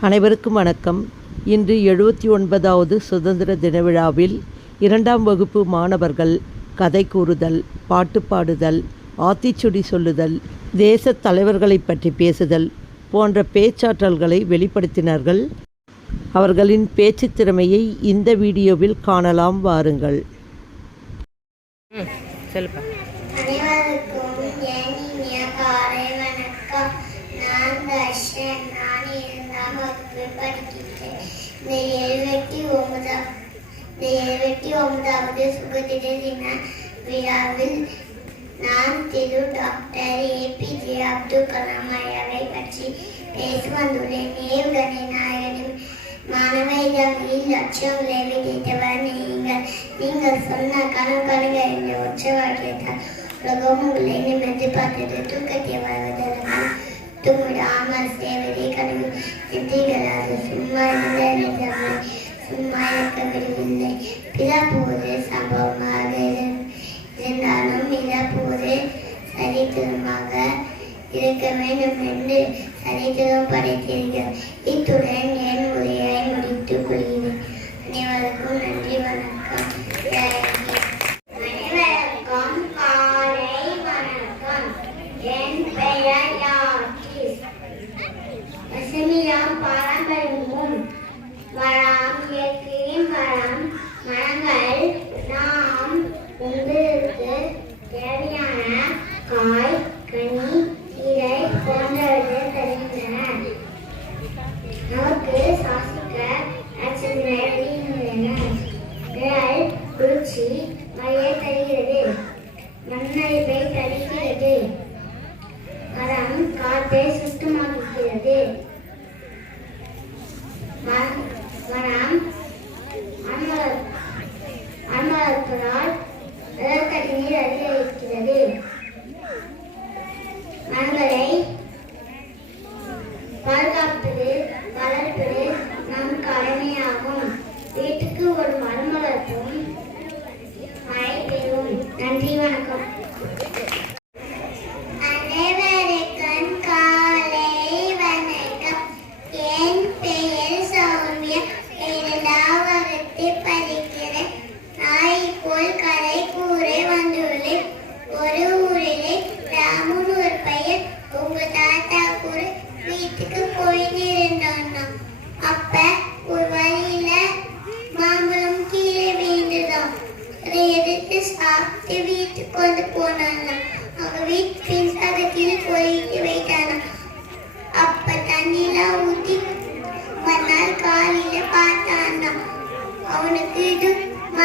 அனைவருக்கும் வணக்கம். இன்று எழுபத்தி ஒன்பதாவது சுதந்திர தின விழாவில் இரண்டாம் வகுப்பு மாணவர்கள் கதை கூறுதல் பாட்டு பாடுதல் ஆத்திச்சுடி சொல்லுதல் தேசத் தலைவர்களைப் பற்றி பேசுதல் போன்ற பேச்சாற்றல்களை வெளிப்படுத்தினார்கள். அவர்களின் பேச்சுத் திறமையை இந்த வீடியோவில் காணலாம் வாருங்கள். சொல்லுப்பா அனைவருக்கும் என் இனிய காலை வணக்கம் நான் தர்ஷன் நான் இரண்டாம் வகுப்பு இந்த எழுபத்தி ஒன்பதாம் இந்த எழுபத்தி ஒன்பதாவது சுகதின தின விழாவில் நான் திரு டாக்டர் ஏபிஜே அப்துல் கலாம் ஐயாவை பற்றி பேசி வந்துள்ளேன். ஏவுகணை நாயகனும் மாணவர்களில் இதழ்களில் லட்சியங்களை விதித்தவர் நீங்கள். நீங்கள் சொன்ன கணக்கணுங்க இந்த உற்சவாக்கியத்தால் உலகம் உங்களை நிமிர்ந்து பார்த்தது தூக்கத்தை வருவதற்கு தும்முடாமல் சேவதை கனவு சித்திகளாது சும்மா இருந்த சும்மா இருக்க விடவில்லை பிறப்போது சம்பவமாக இருந்தாலும் இருந்தாலும் போது சரித்திரமாக இருக்க வேண்டும் என்று சரித்திரம் படைத்தீர்கள். இத்துடன் என் உரையை முடித்துக் கொள்கிறேன்.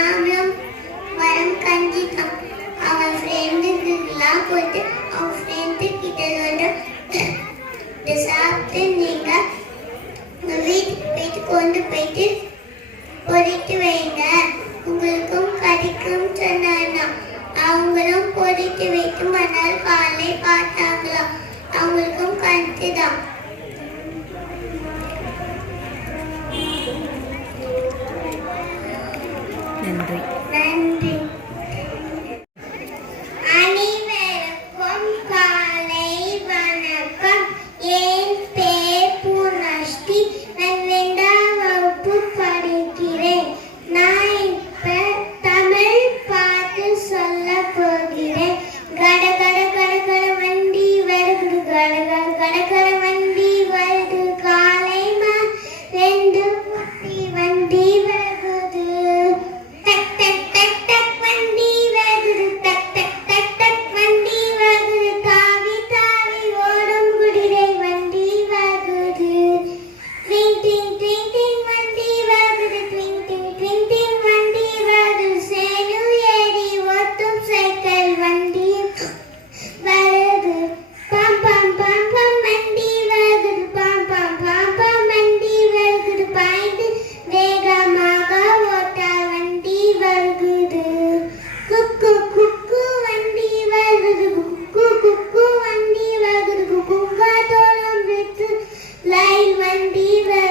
மாம்பழம் மரம் கஞ்சி அவன் ஃப்ரெண்டுக்குலாம் போயிட்டு அவன் ஃப்ரெண்டு கிட்ட வந்து இதை சாப்பிட்டு நீங்கள் உங்கள் வீட்டுக்கு போயிட்டு கொண்டு போயிட்டு பொறிட்டு வைங்க. உங்களுக்கும் கடிக்கும் சொன்னானா அவங்களும் பொறிட்டு வைத்து மறுநாள் காலை பார்த்தாங்களாம். அவங்களுக்கும் கடிச்சுதான் நன்றி and be well.